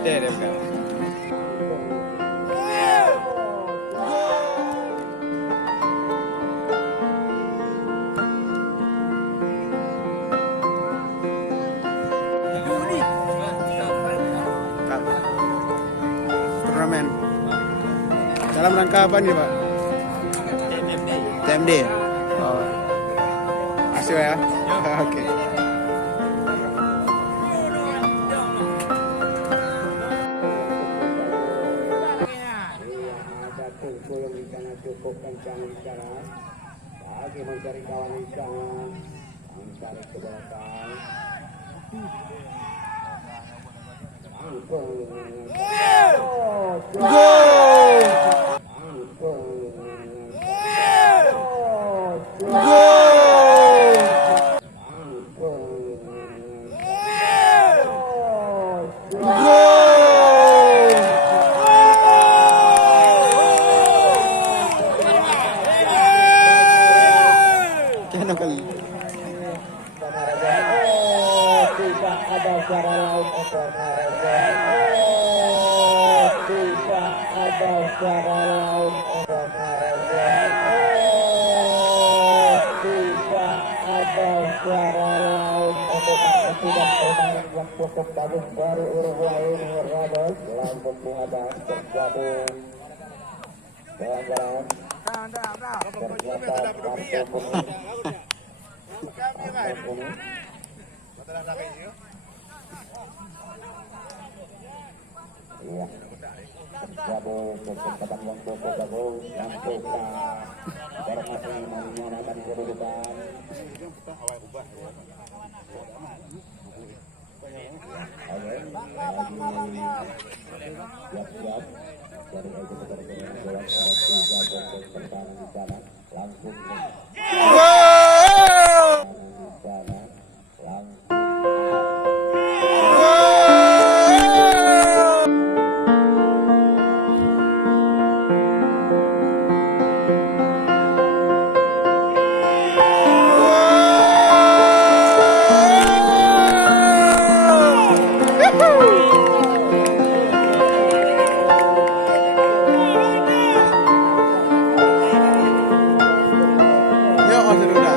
Gede deh bukan. Turnamen. Dalam rangka apa nih Pak? TMD. Oh. Asik ya? Oke. Ada tungku yang di sana cukup kencang bicara. Lagi mencari kawan di sana. Mencari ke belakang. Kena kali. Tidak ada cara lain untuk Malaysia. Tidak ada cara lain untuk Malaysia. Tidak ada cara lain untuk tidak permainan yang cukup bagus dari Uruguay ini Ramos langsung menghadap terjadi pelanggaran. Ternyata kartu kuning. Kartu kuning. Iya. Terjadi kesempatan yang cukup bagus untuk formasi menyamakan kedudukan. Oke, lagi siap-siap dari eksekutor yang jelas ada 3 gol pertahanan di sana langsung di sana langsung Yuk, Mas Ruda.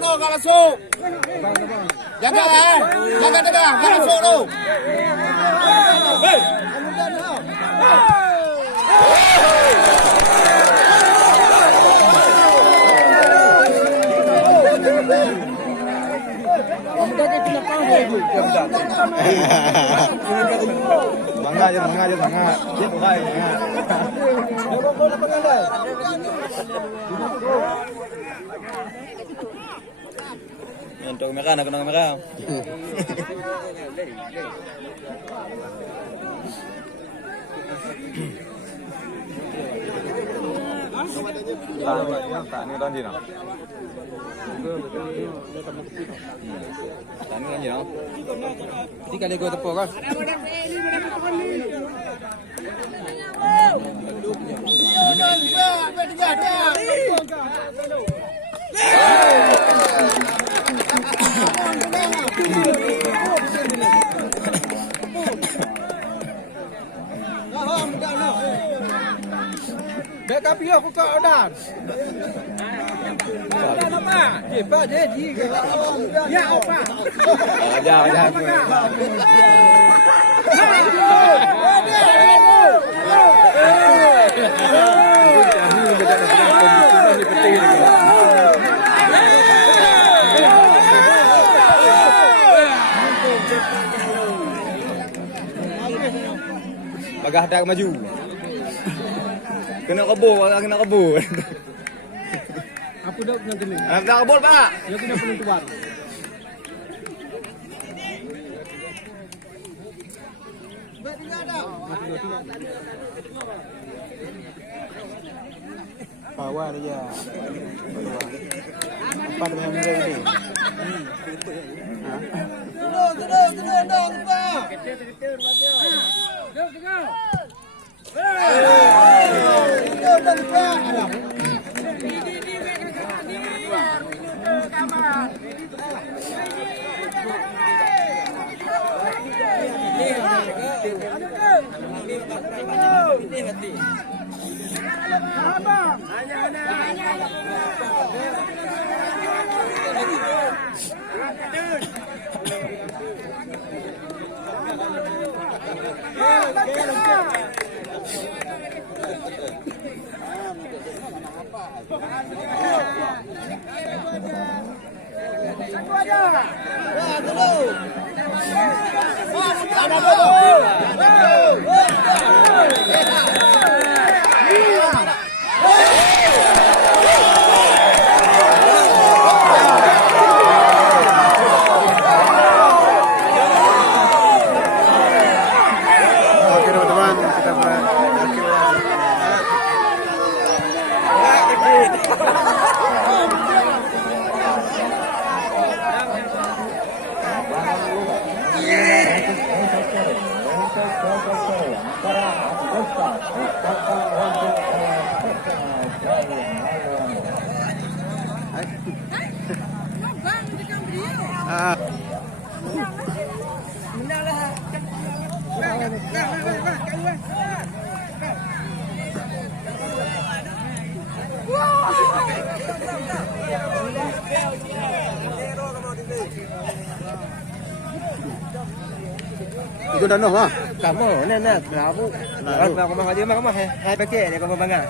tu, kau masuk. Jaga jaga tengah, kau masuk tu. Bangga je, bangga. Dia baik. Untuk merah nak kena merah. Tak ni orang nak. Tak ni orang nak. Ketika dia gua tepuk kan. Backup dia aku kau dah. Apa? Cepat je ji. Ya apa? Ajar. Bagah dah maju. Kena kebur, orang kena kebur. Apa dah kena kena? Nak kebur pak? Dia kena penentuan. Bawah dia. Apa dengan dia ini? Oke teman-teman, kita berakhir. Itu dah noh ah. Kamu, nak. Kenapa? Kalau kau makan dia, makan hai paket dia kau bangga.